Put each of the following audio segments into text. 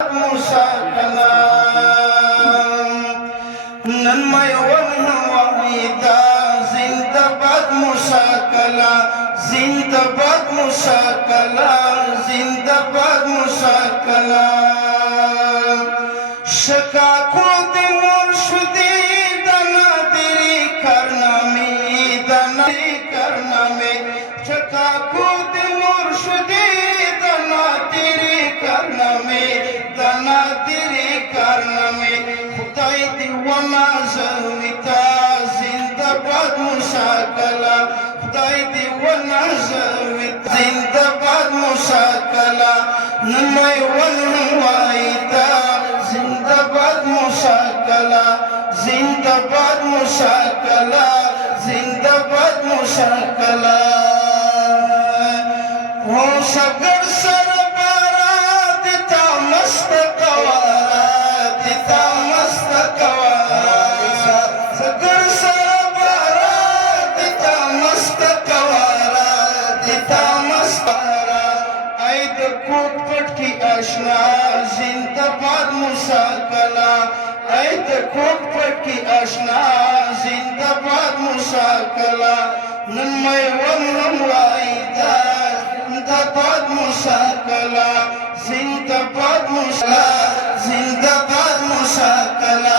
مساكنا ننمي والنوائدا زندباد مساكلا زندباد مساكلا زندباد مساكلا شکاکو دی مرشدی دنا دیری کرنامی دنا دیری کرنامی شکاکو دی مرشدی دنا دیری کرنامی دنا دیری کرنامی خدای دی ونازویتا زندباد مساکلا خدای دی ونازویتا زندباد مساکلا نمی ونوائیتا زندباد مساکلا زندباد مساکلا زندباد مساکلا ہو شگر سر بارا دیتا مست قوارا دیتا مست قوارا شگر سر بارا دیتا مست قوارا دیتا مست قوارا اید کوٹ پٹ کی اشنا زندباد مساکلا اید کوٹ پٹ کی اشنا زندباد مساکلا نمی ونوائیدا زندباد مساکلا زندباد مساکلا زندباد مساکلا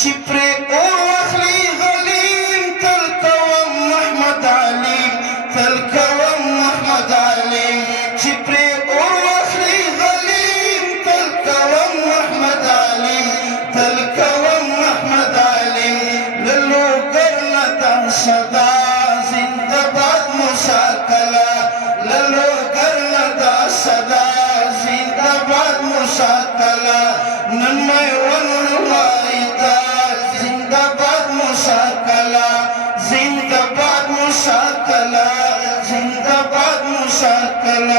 چپری اور اخلی غلیم تلکوم محمد علیم تلکوم محمد علیم چپری اور اخلی غلیم تلکوم محمد علیم تلکوم محمد علیم للو کرنتا صدا زندباد مساکلا للو کرنتا صدا زندباد مساکلا نمی ونوائیدا زندباد مساکلا زندباد مساکلا زندباد مساکلا